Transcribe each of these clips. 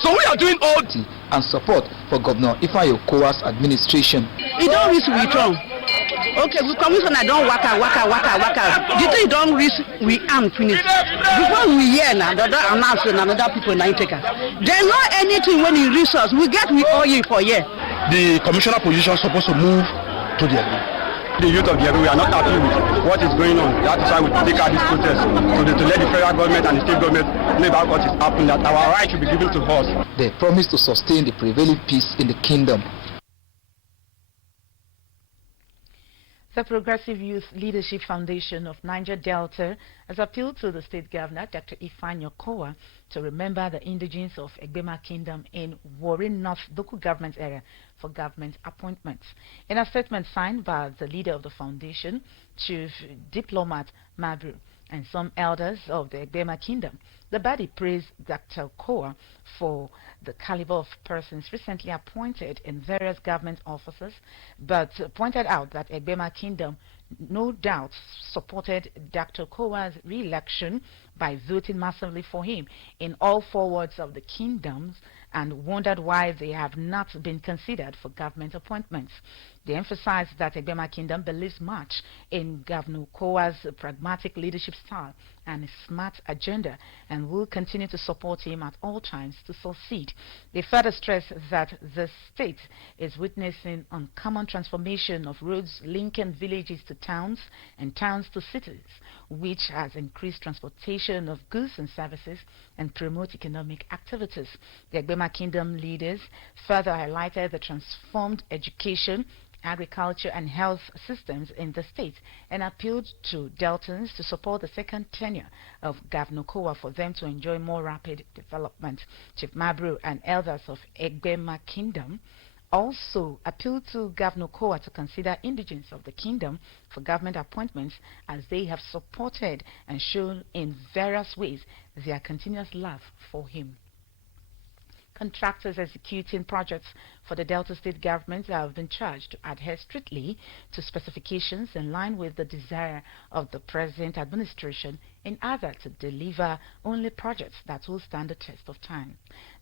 So we are doing all and support for Governor Ifeanyi Okowa's administration. It don't reach we turn. Okay, we commissioner don't waka. The thing don't reach we arm finish. Before we hear now, the other announcement and other people now take us. They know anything when he reach us. We get we all year for year. The commissioner position is supposed to move to the area. The youth of the area, we are not happy with what is going on. That is why we take out this protest to let the federal government and the state government know about what is happening, that our right should be given to us. They promise to sustain the prevailing peace in the kingdom. The Progressive Youth Leadership Foundation of Niger Delta has appealed to the state governor, Dr. Ifeanyi Okowa, to remember the indigenes of Egbema Kingdom in Warri North local government area for government appointments. In a statement signed by the leader of the foundation, Chief Diplomat Mabru, and some elders of the Egbema Kingdom, the body praised Dr. Okowa for the caliber of persons recently appointed in various government offices, but pointed out that Egbema Kingdom no doubt supported Dr. Okowa's re-election by voting massively for him in all 4 wards of the kingdoms, and wondered why they have not been considered for government appointments. They emphasized that Egbema Kingdom believes much in Governor Okowa's pragmatic leadership style and his smart agenda, and will continue to support him at all times to succeed. They further stressed that the state is witnessing uncommon transformation of roads linking villages to towns and towns to cities, which has increased transportation of goods and services and promote economic activities. The Egbema Kingdom leaders further highlighted the transformed education, agriculture and health systems in the state, and appealed to Deltans to support the second tenure of Governor Okowa for them to enjoy more rapid development. Chief Mabru and elders of Egbema Kingdom also appealed to Governor Okowa to consider indigenes of the kingdom for government appointments, as they have supported and shown in various ways their continuous love for him. Contractors executing projects for the Delta State government have been charged to adhere strictly to specifications in line with the desire of the present administration in order to deliver only projects that will stand the test of time.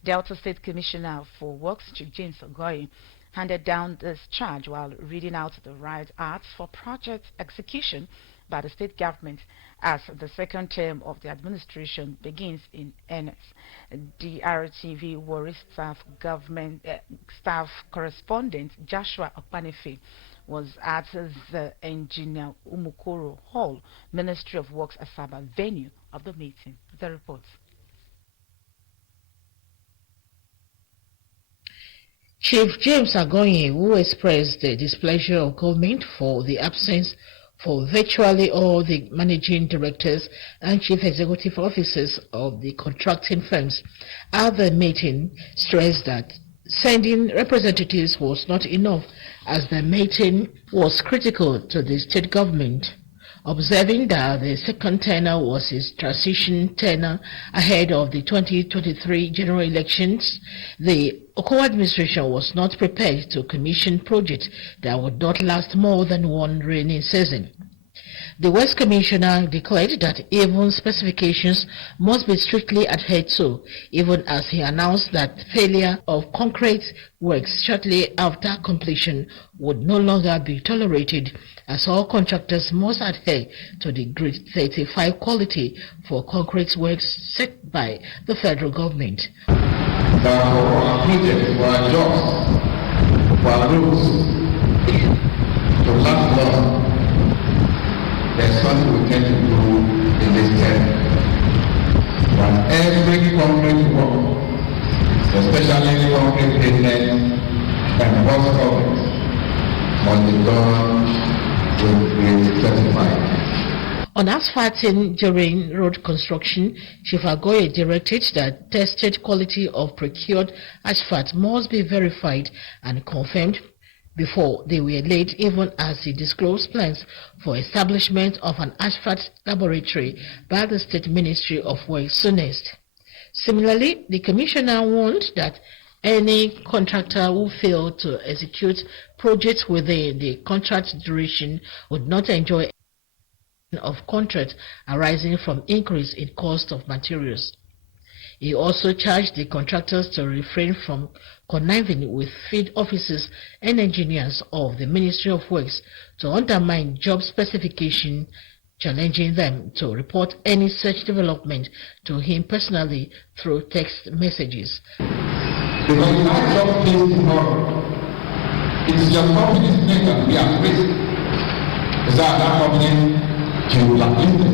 Delta State Commissioner for Works, Chief James Ogoye, handed down this charge while reading out the right acts for project execution by the state government as the second term of the administration begins in earnest. Drtv Warri staff correspondent Joshua Okpanefe was at the Engineer Umukoro Hall, Ministry of Works Asaba venue of the meeting. The report. Chief James Ogoye, who expressed the displeasure of government for the absence for virtually all the managing directors and chief executive officers of the contracting firms at the meeting, stressed that sending representatives was not enough, as the meeting was critical to the state government. Observing that the second tenure was his transition tenure ahead of the 2023 general elections, the Okowa administration was not prepared to commission projects that would not last more than one rainy season. The West Commissioner declared that even specifications must be strictly adhered to, even as he announced that failure of concrete works shortly after completion would no longer be tolerated, as all contractors must adhere to the grade 35 quality for concrete works set by the federal government. For our projects, for our jobs, for our roads to last long, there's something we tend to do in this term. But every concrete work, especially concrete pavement and box covers, must be done with grade 35. On asphalting during road construction, Chief Ogoye directed that tested quality of procured asphalt must be verified and confirmed before they were laid, even as he disclosed plans for establishment of an asphalt laboratory by the State Ministry of Works soonest. Similarly, the Commissioner warned that any contractor who failed to execute projects within the contract duration would not enjoy of contract arising from increase in cost of materials. He also charged the contractors to refrain from conniving with field officers and engineers of the Ministry of Works to undermine job specification, challenging them to report any such development to him personally through text messages. Because if that job fails tomorrow, it is your company's name that will be at risk. Is that company you will have listed?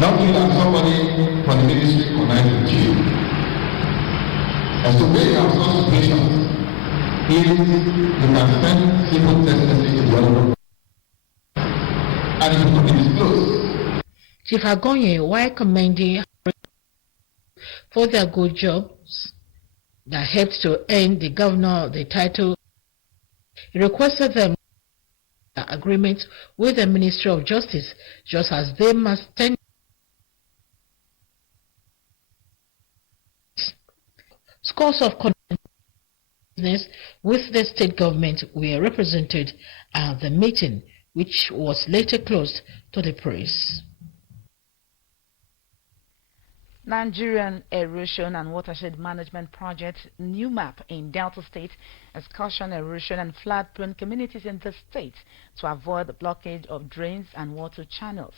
Not you that somebody from the ministry connected with you. And so when you have such situations, you can send simple text message to the other person. And it will be disclosed. Chief Agonye, while commending for their good jobs that helped to earn the governor the title, he requested them agreement with the Ministry of Justice, just as they must tend. Scores of business with the state government were represented at the meeting, which was later closed to the press. Nigerian Erosion and Watershed Management Project new map in Delta State has cautioned erosion and flood-prone communities in the state to avoid the blockage of drains and water channels.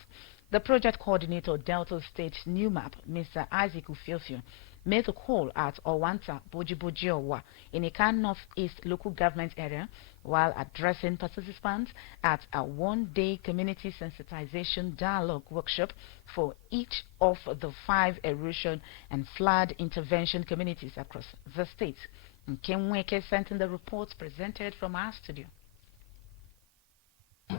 The project coordinator Delta State new map, Mr. Isaac Ufiofio, made a call at Owanta Bojibojiowa in Ikan Northeast local government area while addressing participants at a one-day community sensitization dialogue workshop for each of the 5 erosion and flood intervention communities across the state. Nkemweke sent in the reports presented from our studio.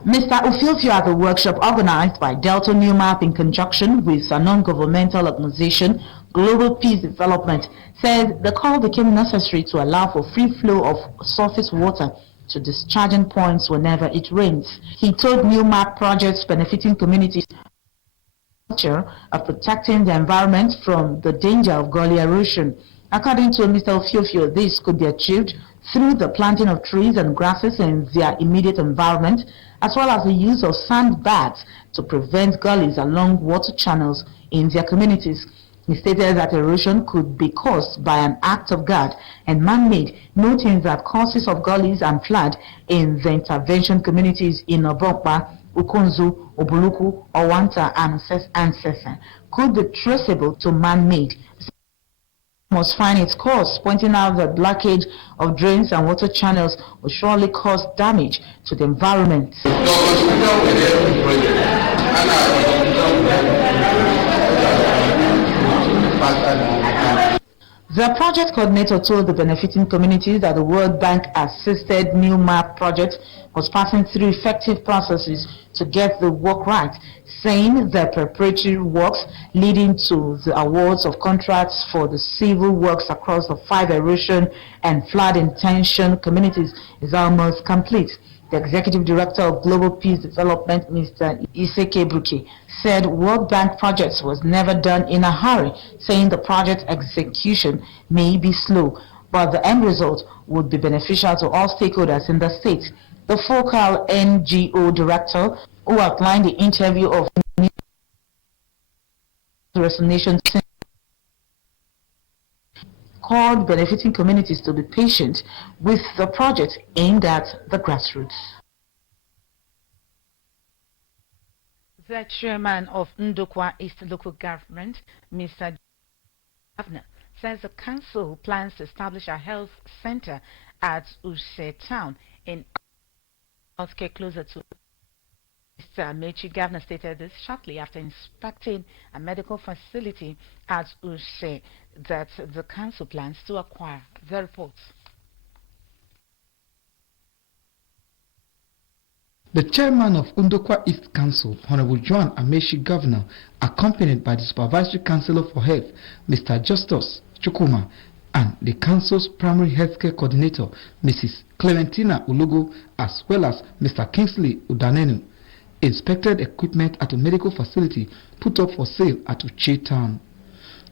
Mr. Ufiofio at the workshop organized by Delta New Map in conjunction with a non-governmental organization, Global Peace Development, said the call became necessary to allow for free flow of surface water to discharging points whenever it rains. He told New Map projects benefiting communities of protecting the environment from the danger of gully erosion. According to Mr. Ufiofio, this could be achieved through the planting of trees and grasses in their immediate environment, as well as the use of sandbags to prevent gullies along water channels in their communities. He stated that erosion could be caused by an act of God and man-made, noting that causes of gullies and flood in the intervention communities in Obokpa, Ukunzu, Obuluku, Owanta, and Sesen could be traceable to man-made. Must find its cause, pointing out that blockage of drains and water channels will surely cause damage to the environment. The project coordinator told the benefiting communities that the World Bank assisted New Map project was passing through effective processes to get the work right, saying the preparatory works leading to the awards of contracts for the civil works across the 5 erosion and flood intention communities is almost complete. The Executive Director of Global Peace Development, Mr. Iseke Bruke, said World Bank projects was never done in a hurry, saying the project execution may be slow, but the end result would be beneficial to all stakeholders in the state. The focal NGO director, who outlined the interview of Resonation, called benefiting communities to be patient with the project aimed at the grassroots. The chairman of Ndokwa East Local Government, Mr. Governor, says the council plans to establish a health center at Use Town in healthcare closer to Mr. Mechi. Governor stated this shortly after inspecting a medical facility at Use that the council plans to acquire. The reports. The chairman of Ndokwa East Council, Honorable Joan Amechi Governor, accompanied by the Supervisory Councillor for Health, Mr. Justus Chukuma, and the council's primary healthcare coordinator, Mrs. Clementina Ulugu, as well as Mr. Kingsley Udanenu, inspected equipment at a medical facility put up for sale at Uche Town.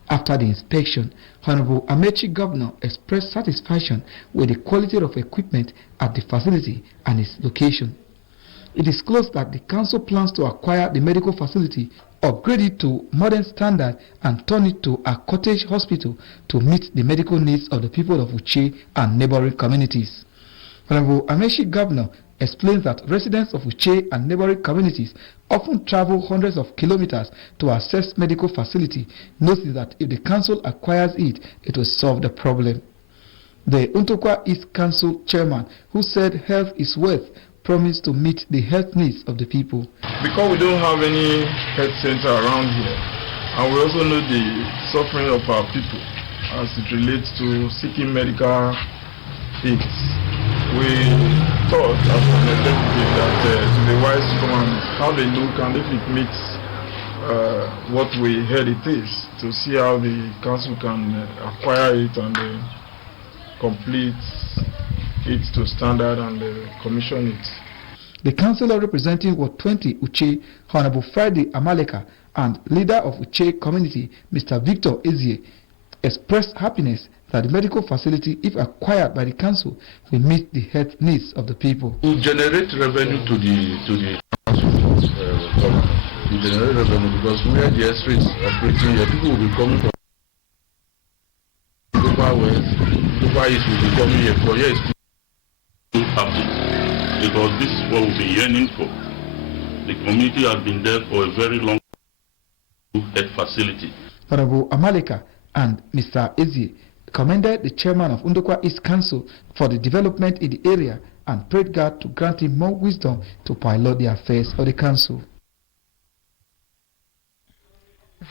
After the inspection, Honorable Amechi Governor expressed satisfaction with the quality of equipment at the facility and its location. It disclosed that the council plans to acquire the medical facility upgrade it to modern standard and turn it to a cottage hospital to meet the medical needs of the people of Uche and neighboring communities. Honorable Amechi Governor explains that residents of Uche and neighboring communities often travel hundreds of kilometers to access medical facility, noting that if the council acquires it, it will solve the problem. The Untokwa East Council chairman, who said health is wealth, promised to meet the health needs of the people. Because we don't have any health center around here, and we also know the suffering of our people as it relates to seeking medical aid, we thought as an executive that to be wise to come and have a look and if it meets what we heard it is, to see how the council can acquire it and complete it to standard and commission it. The councillor representing Ward 20 Uche, Honorable Friday Amaleka, and leader of Uche community, Mr. Victor Ezie, expressed happiness that the medical facility, if acquired by the council, will meet the health needs of the people. To generate revenue to the council government. To generate revenue because where the streets operating here, people will be coming from Dubai West, Dubai East will be coming here for years. Because this is what we've been yearning for. The community has been there for a very long health facility. Honorable Amaleka and Mr. Ezie commended the chairman of Undokwa East Council for the development in the area and prayed God to grant him more wisdom to pilot the affairs of the council.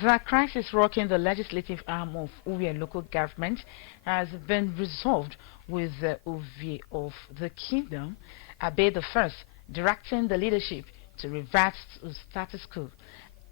The crisis rocking the legislative arm of Uwe local government has been resolved with the Uwe of the Kingdom, Abe the First, directing the leadership to revert to status quo.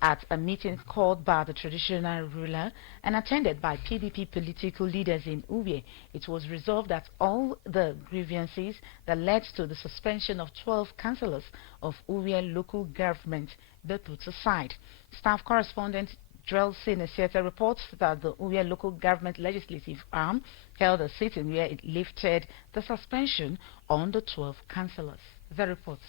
At a meeting called by the traditional ruler and attended by PDP political leaders in Uwe, it was resolved that all the grievances that led to the suspension of 12 councillors of Uwe local government be put aside. Staff correspondent Drtv Nesieta reports that the Uwe local government legislative arm held a sitting where it lifted the suspension on the 12 councillors. The reports.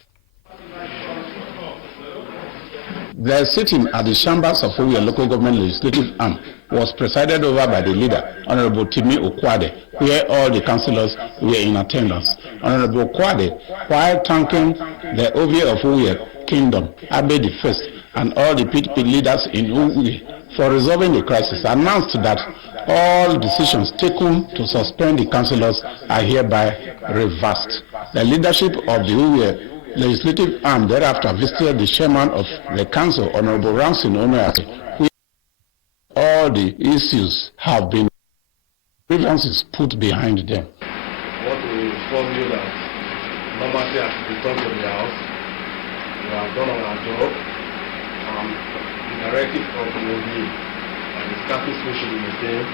The sitting at the chambers of Uwe local government legislative arm was presided over by the leader, Honorable Timi Okwade, where all the councillors were in attendance. Honorable Okwade, while thanking the Uwe of Uwe Kingdom, Abe the First, and all the PDP leaders in Uwe for resolving the crisis, announced that all decisions taken to suspend the councillors are hereby reversed. The leadership of the Uwe legislative arm thereafter visited the chairman of the council, Honorable Ramsin Onoyate, where all the issues have been grievances put behind them. I want to inform you that normalcy has returned to the house. We have done our job. The directive of the OB and the status quo should be maintained.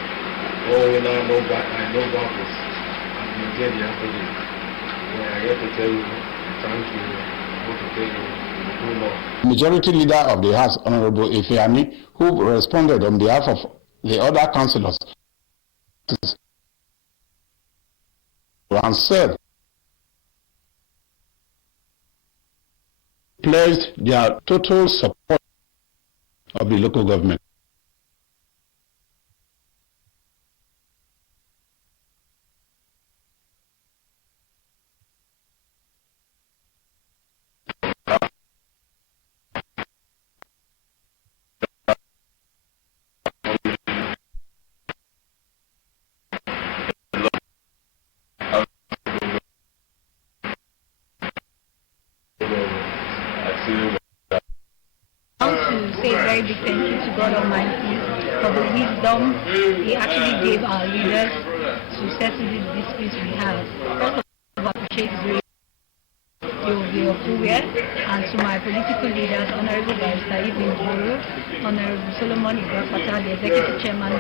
No winner, no backwards, and maintain the yesterday. We are here to tell you. The majority leader of the House, Honorable Ifeani, who responded on behalf of the other councillors, and said pledged their total support of the local government. Very big thank you to God Almighty for the wisdom He actually gave our leaders to settle these disputes we have. First of all, I appreciate the Uwe and to my political leaders, Honorable Barrister Ibn Boro, Honorable Solomon Ibrafata, the Executive Chairman.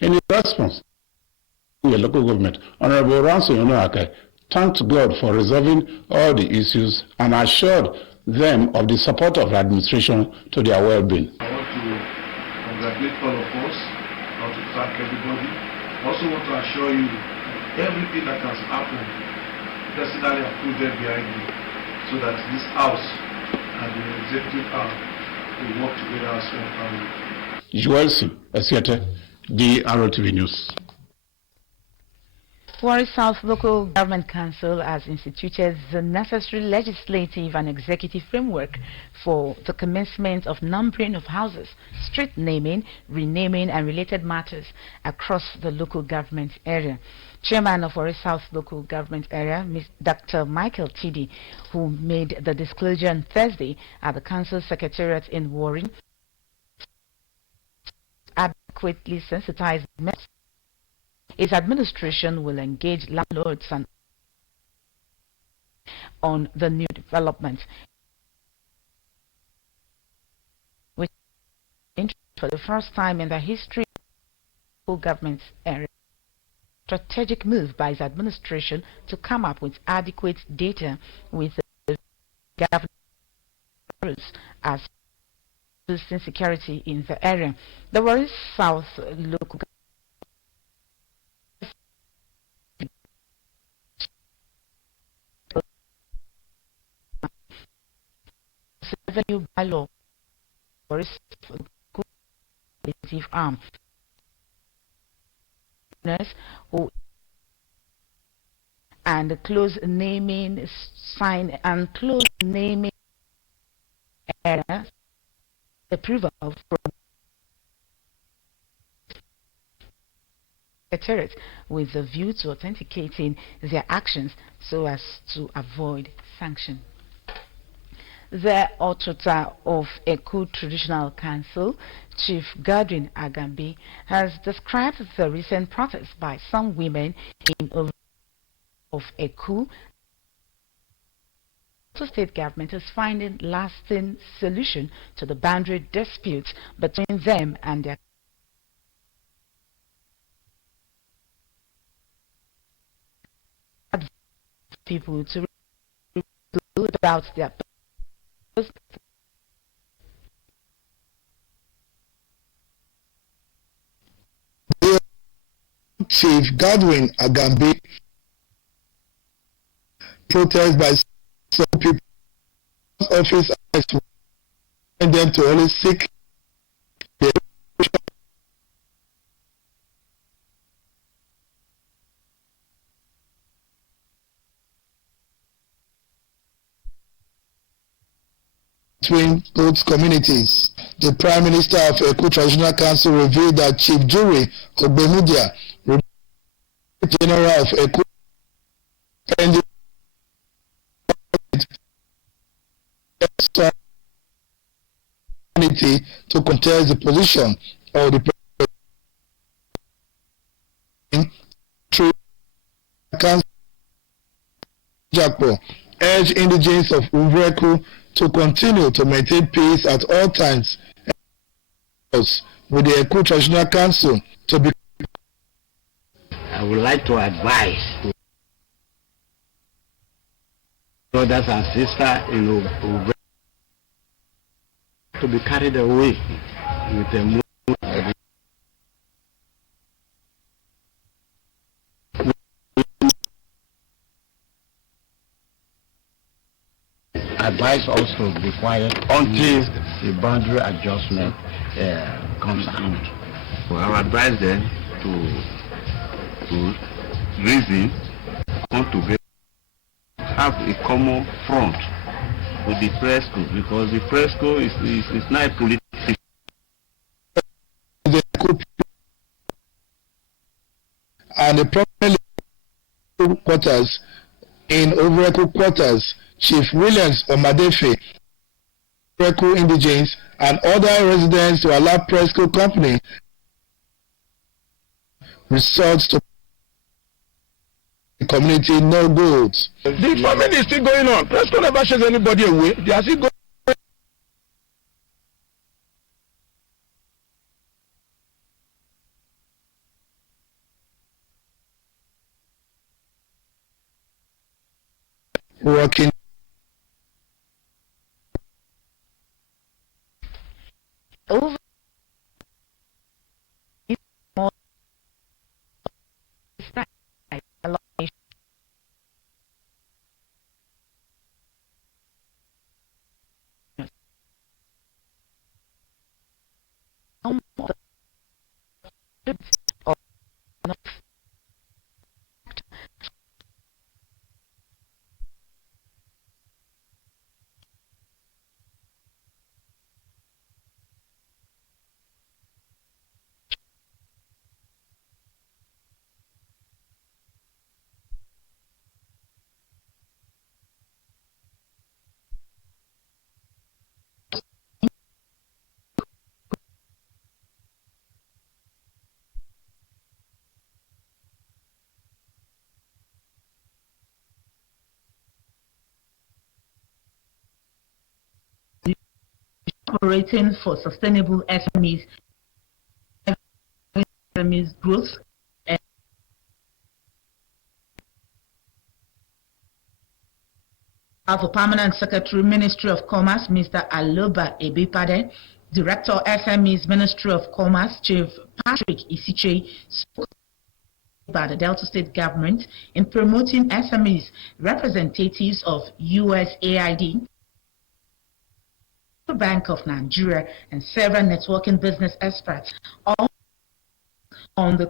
In response to the local government, Honorable Ramsin Onoyate thanked God for resolving all the issues and assured them of the support of the administration to their well-being. I want to congratulate all of us, I want to thank everybody. I also want to assure you everything that has happened, personally I put there behind you. so that this house and the executive arm will work together as one family. Joelson Esiete, Drtv News. Warri South Local Government Council has instituted the necessary legislative and executive framework for the commencement of numbering of houses, street naming, renaming and related matters across the local government area. Chairman of Warri South Local Government Area, Dr. Michael Chidi, who made the disclosure on Thursday at the Council Secretariat in Warri, adequately sensitized its administration will engage landlords on the new development, which for the first time in the history of the government area, strategic move by its administration to come up with adequate data with the government as boosting security in the area. The Warri South Local Revenue bylaw for collective arm who and close naming sign and close naming areas approval from Secretariat with the view to authenticating their actions so as to avoid sanction. The auditor of Eku Traditional Council, Chief Godwin Agambi, has described the recent protests by some women in of Eku. The state government is finding lasting solution to the boundary disputes between them and their people to about their Chief Godwin Agambi protest by some people office and them to only seek the between both communities. The Prime Minister of Eku Traditional Council revealed that Chief Jury Ogbemudia, General of Eku, to contest the position of the President Japo urge indigents of Uvreku to continue to maintain peace at all times with the Eku Traditional Council to be. I would like to advise brothers and sisters in Uvreku to be carried away with the mood. Advise us to be quiet until the boundary adjustment comes out. Well, I would advise them to reason, come together, have a common front with the Presco, because the Presco is not political. And the prominent quarters in Uvreku quarters, Chief Williams Omadefe, Uvreku indigents, and other residents to allow Presco company resorts to the community no goods. The famine is still going on. Presco never shows anybody away. They are still going. Working over operating for sustainable SMEs growth. The Permanent Secretary, Ministry of Commerce, Mr. Aloba Ebipade, Director SMEs, Ministry of Commerce, Chief Patrick Isiche, spoke by the Delta State government in promoting SMEs. Representatives of USAID, the Bank of Nigeria, and several networking business experts all on the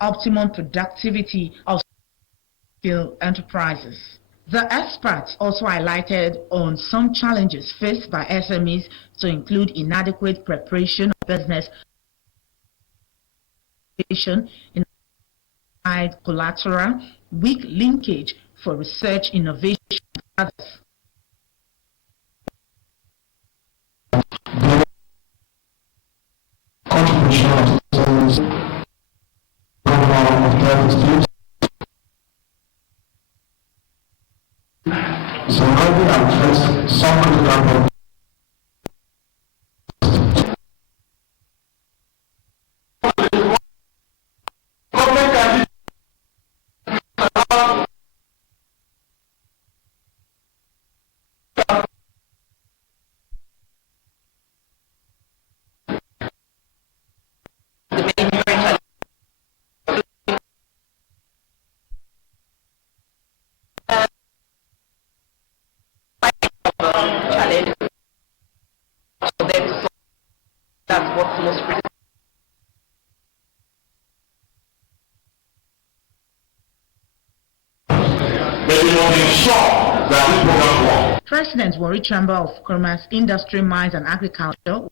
optimum productivity of scale enterprises. The experts also highlighted on some challenges faced by SMEs, to include inadequate preparation of business, collateral, weak linkage for research, innovation, and others. So now we have addressed some critical President Warri Chamber of Commerce, Industry, Mines and Agriculture,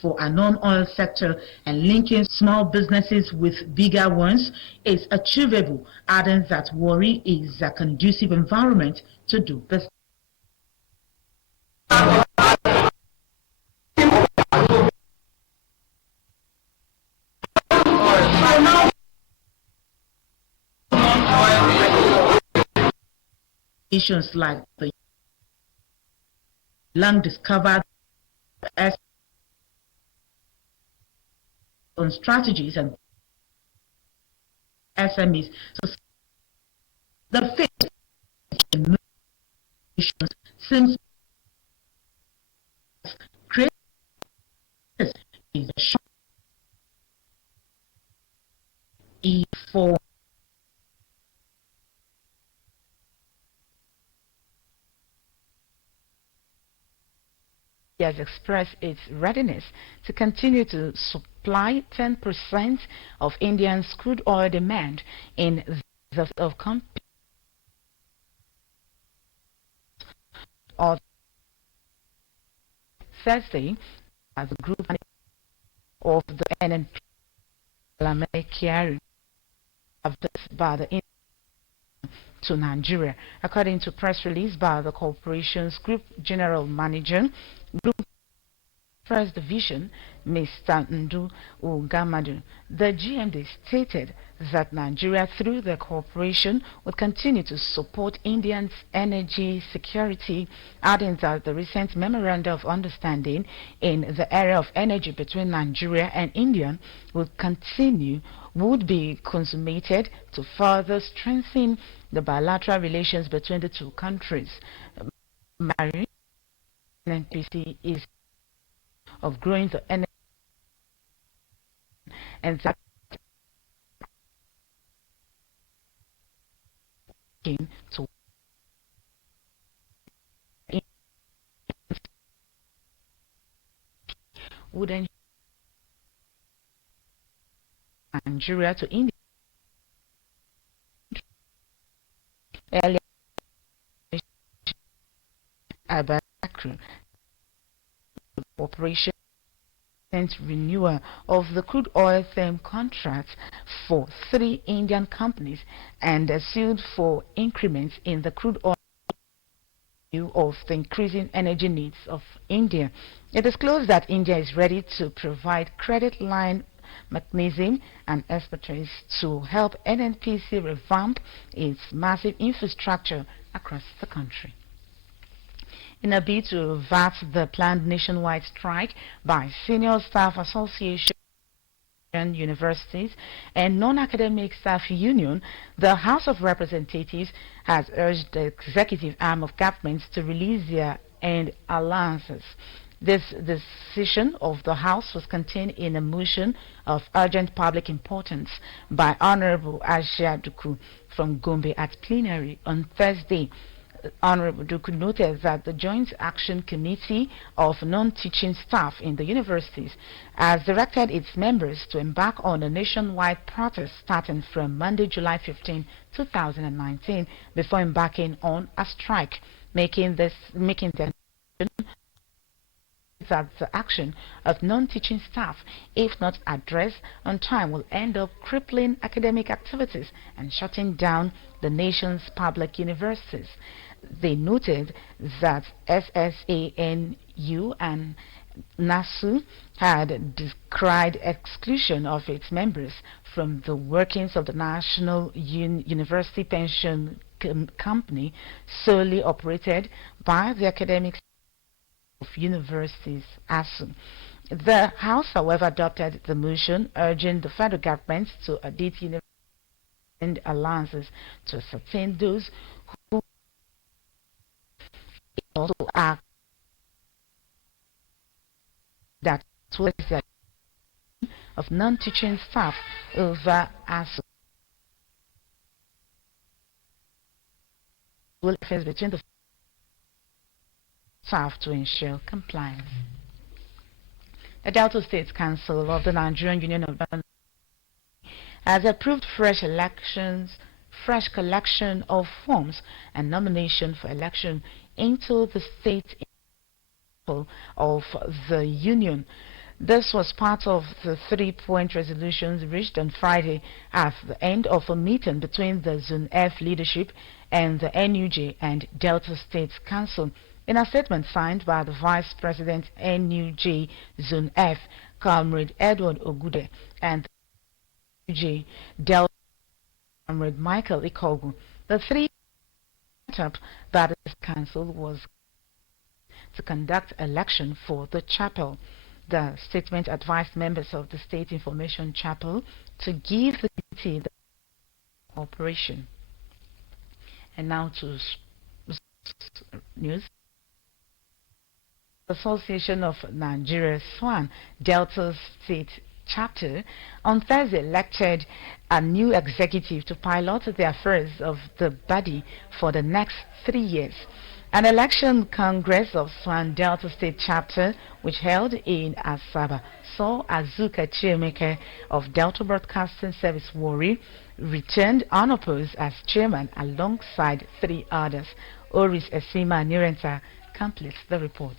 for a non-oil sector and linking small businesses with bigger ones is achievable, adding that Warri is a conducive environment to do business. Issues like the long discovered on strategies and SMEs. So the fifth seems creative is a short E4. Has expressed its readiness to continue to supply 10% of India's crude oil demand in the of Thursday as a group of the NNP by the to Nigeria, according to press release by the corporation's Group General Manager, Group Press Division, Mr. Ndu Ugamadu. The GMD stated that Nigeria, through the corporation, would continue to support India's energy security, adding that the recent memorandum of understanding in the area of energy between Nigeria and India would be consummated to further strengthen the bilateral relations between the two countries. NPC is of growing the energy and that to wouldn't Nigeria to India earlier about operation renewal of the crude oil term contracts for 3 Indian companies and sued for increments in the crude oil of the increasing energy needs of India. It disclosed that India is ready to provide credit line mechanism and expertise to help NNPC revamp its massive infrastructure across the country. In a bid to avert the planned nationwide strike by Senior Staff Association, universities and non-academic staff union, the House of Representatives has urged the executive arm of government to release their end allowances. This decision of the House was contained in a motion of urgent public importance by Honorable Asia Duku from Gombe at plenary on Thursday. Honorable Duku noted that the Joint Action Committee of Non-Teaching Staff in the universities has directed its members to embark on a nationwide protest starting from Monday, July 15, 2019, before embarking on a strike, making the that the action of non-teaching staff, if not addressed on time, will end up crippling academic activities and shutting down the nation's public universities. They noted that SSANU and NASU had decried exclusion of its members from the workings of the National University Pension Company solely operated by the academic of universities, ASU. The House, however, adopted the motion urging the federal government to audit university allowances to sustain those who also act that towards the of non-teaching staff over ASU. Will face between the staff to ensure compliance. The Delta State Council of the Nigerian Union of has approved fresh collection of forms and nomination for election into the state of the Union. This was part of the 3-point resolutions reached on Friday at the end of a meeting between the Zone F leadership and the NUJ and Delta State Council. In a statement signed by the Vice President NUJ Zone F, Comrade Edward Ogude, and the NUJ Delta Comrade Michael Ikogu, the three set up by the council was to conduct election for the chapel. The statement advised members of the State Information Chapel to give the committee the operation. And now to news. Association of Nigeria SWAN Delta State Chapter on Thursday elected a new executive to pilot the affairs of the body for the next 3 years. An election congress of SWAN Delta State Chapter, which held in Asaba, saw Azuka Chiemeke of Delta Broadcasting Service Warri returned unopposed as chairman alongside 3 others. Oris Esima Nirenta completes the report.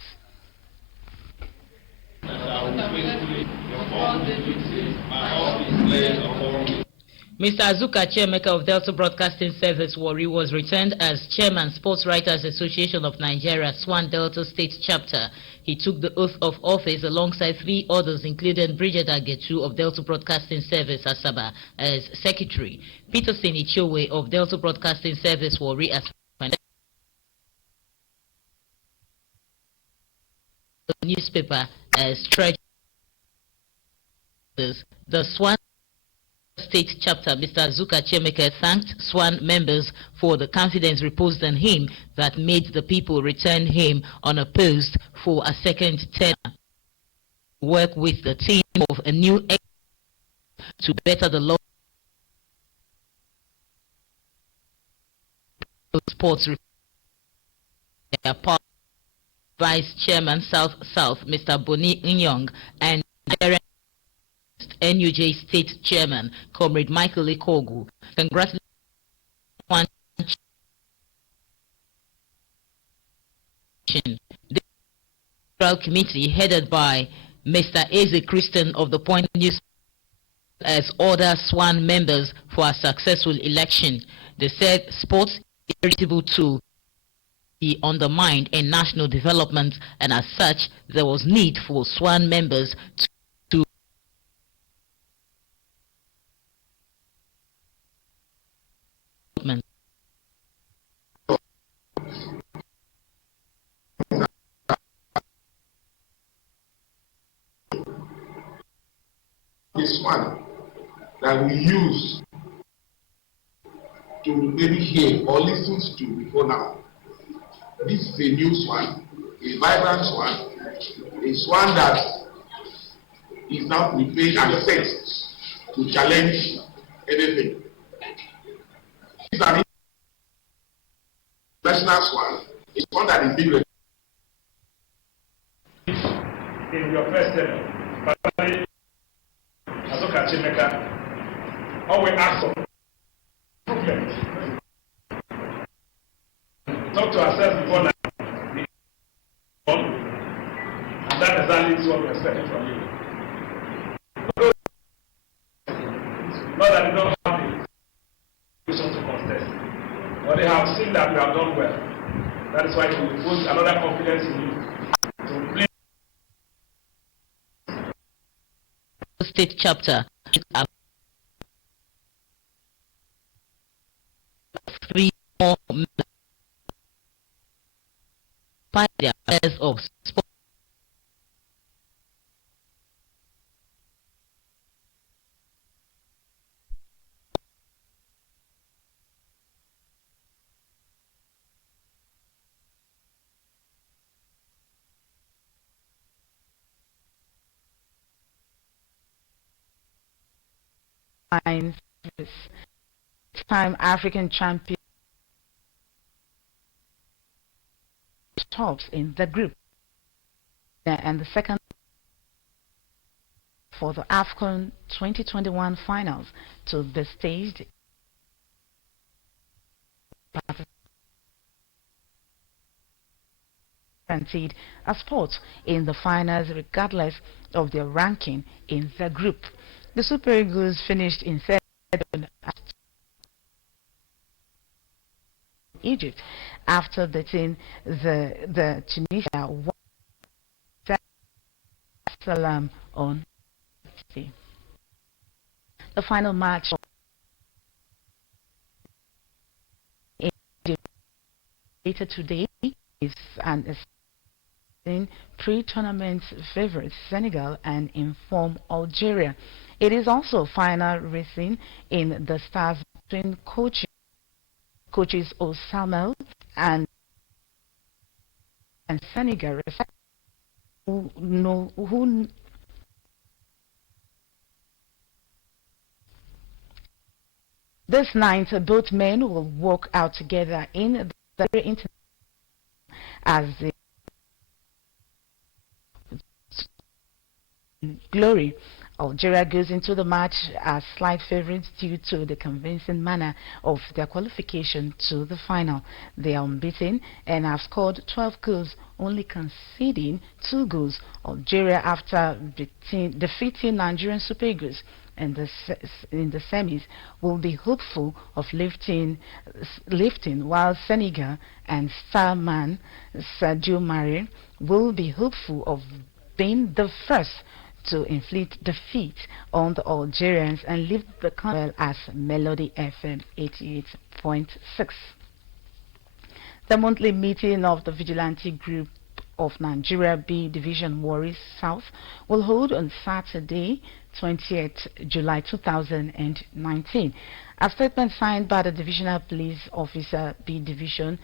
Mr. Azuka Chiemeka of Delta Broadcasting Service Warri was returned as Chairman Sports Writers Association of Nigeria SWAN Delta State Chapter. He took the oath of office alongside 3 others, including Bridget Agetu of Delta Broadcasting Service Asaba as Secretary, Peterson Ichowe of Delta Broadcasting Service Warri as the newspaper as Treasurer. The SWAN State Chapter, Mr. Azuka Chiemeke, thanked SWAN members for the confidence reposed in him that made the people return him unopposed for a second term. Work with the team of a new to better the law sports. Vice Chairman South, Mr. Boni Nyong, and NUJ State Chairman, Comrade Michael Ikogu, congratulated the Federal Committee headed by Mr. Eze Christian of the Point News as other SWAN members for a successful election. They said sports is a veritable tool be undermined in national development, and as such there was need for SWAN members to this one that we use to maybe hear or listen to before now. This is a new swan, a vibrant swan, a swan that is now prepared and set to challenge anything. This is an international swan, a swan that is being in your first tenure, particularly Azoka Chimeka, always ask for improvement. Talk to ourselves before now. And that exactly is what we're expecting from you. Not that they don't have the solution to contest, but they have seen that we have done well. That is why we put another confidence in you to play. State chapter. 3 more by the affairs of sport. Time African champion tops in the group, and the second for the AFCON 2021 finals to be staged guaranteed a spot in the finals regardless of their ranking in the group. The Super Eagles finished in third at Egypt after beating the Tunisia 1-0 on the final match later today is an pre-tournament favorites Senegal and inform Algeria. It is also final racing in the stars between coaches Osamel and Senegal, who this night both men will work out together in the international as the glory. Algeria goes into the match as slight favorites due to the convincing manner of their qualification to the final. They are unbeaten and have scored 12 goals, only conceding 2 goals. Algeria, after defeating Nigerian Super Eagles in the semis, will be hopeful of lifting, while Senegal and starman Sadio Mane will be hopeful of being the first to inflict defeat on the Algerians and leave the country as Melody FM 88.6. The monthly meeting of the Vigilante Group of Nigeria B Division Warri South will hold on Saturday, 20th July 2019. A statement signed by the Divisional Police Officer B Division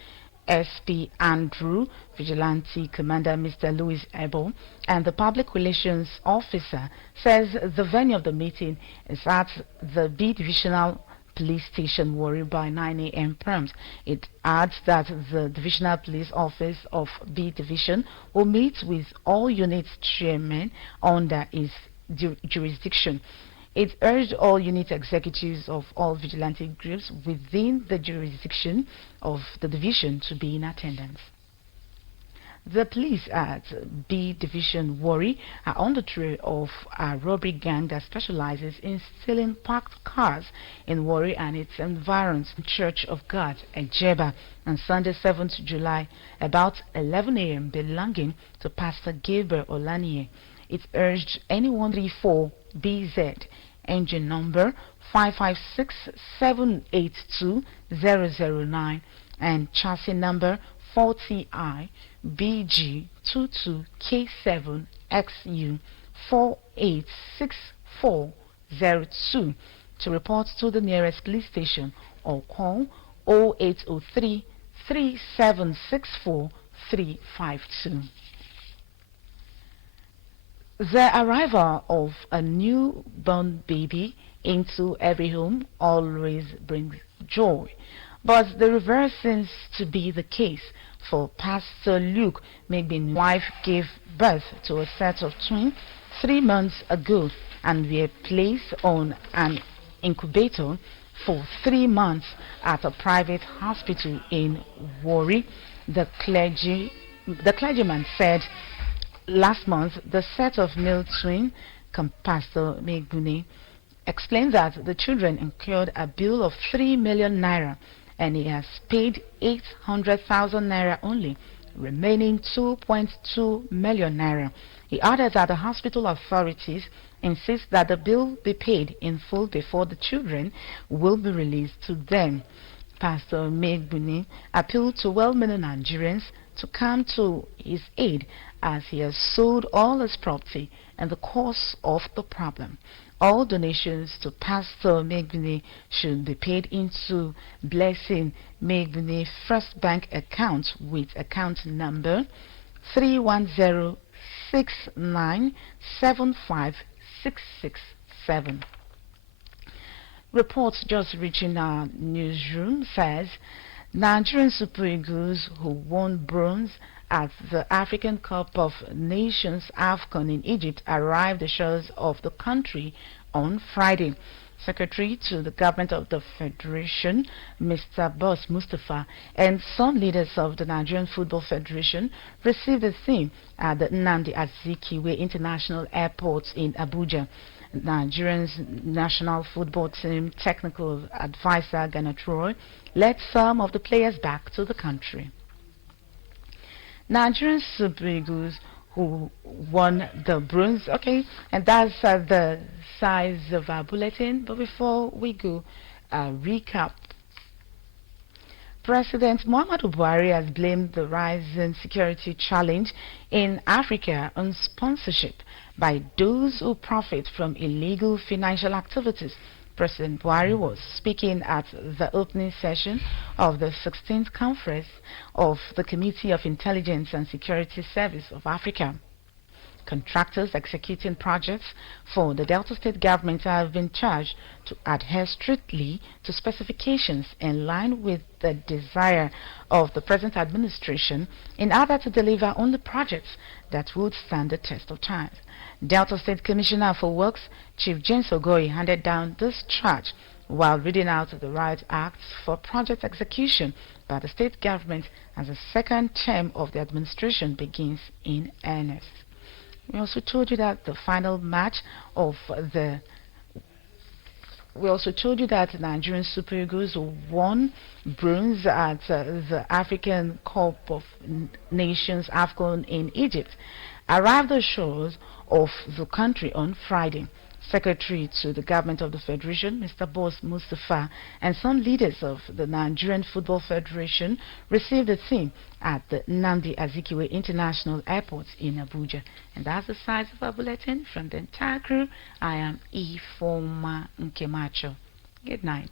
SP Andrew, Vigilante Commander Mr. Louis Ebo, and the Public Relations Officer says the venue of the meeting is at the B Divisional Police Station Warri by 9 a.m. prompt. It adds that the Divisional Police Office of B Division will meet with all unit chairmen under its jurisdiction. It urged all unit executives of all vigilante groups within the jurisdiction of the division to be in attendance. The police at B Division Warri are on the trail of a robbery gang that specializes in stealing parked cars in Warri and its environs. Church of God, Ejeba, on Sunday 7th July, about 11 a.m. belonging to Pastor Gabriel Olaniye. It urged anyone 34 BZ, engine number 556782009 and chassis number 40I BG22K7XU 4864 02 to report to the nearest police station or call 0803 3764 352. The arrival of a newborn baby into every home always brings joy, but the reverse seems to be the case for Pastor Luke Megbin's wife gave birth to a set of twins 3 months ago and were placed on an incubator for 3 months at a private hospital in Warri. The clergyman said last month the set of male twins, Pastor Megbini, explained that the children incurred a bill of 3 million naira and he has paid 800,000 naira only, remaining 2.2 million naira. He added that the hospital authorities insist that the bill be paid in full before the children will be released to them. Pastor Megbuni appealed to well-meaning Nigerians to come to his aid as he has sold all his property and the cause of the problem. All donations to Pastor Megbuni should be paid into Blessing Megbuni First Bank account with account number 31069756667. Reports just reaching our newsroom says Nigerian Super Eagles who won bronze at the African Cup of Nations AFCON in Egypt arrived the shores of the country on Friday. Secretary to the government of the Federation, Mr. Boss Mustafa, and some leaders of the Nigerian Football Federation received the team at the Nnamdi Azikiwe International Airport in Abuja. Nigeria's national football team technical advisor Ghana Troy led some of the players back to the country. Nigerian Super Eagles who won the bronze. Okay, and that's the size of our bulletin. But before we go, recap. President Muhammadu Buhari has blamed the rising security challenge in Africa on sponsorship by those who profit from illegal financial activities. President Warri was speaking at the opening session of the 16th conference of the Committee of Intelligence and Security Service of Africa. Contractors executing projects for the Delta State government have been charged to adhere strictly to specifications in line with the desire of the present administration in order to deliver only projects that would stand the test of time. Delta State Commissioner for Works, Chief James Ogoy, handed down this charge while reading out the right acts for project execution by the state government as the second term of the administration begins in earnest. We also told you that the final match of the Nigerian Super Eagles won bronze at the African Cup of Nations AFCON in Egypt arrived the shores of the country on Friday. Secretary to the government of the Federation, Mr. Boss Mustafa, and some leaders of the Nigerian Football Federation received the team at the Nnamdi Azikiwe International Airport in Abuja. And that's the size of our bulletin. From the entire crew, I am Ifoma Nkemacho. Good night.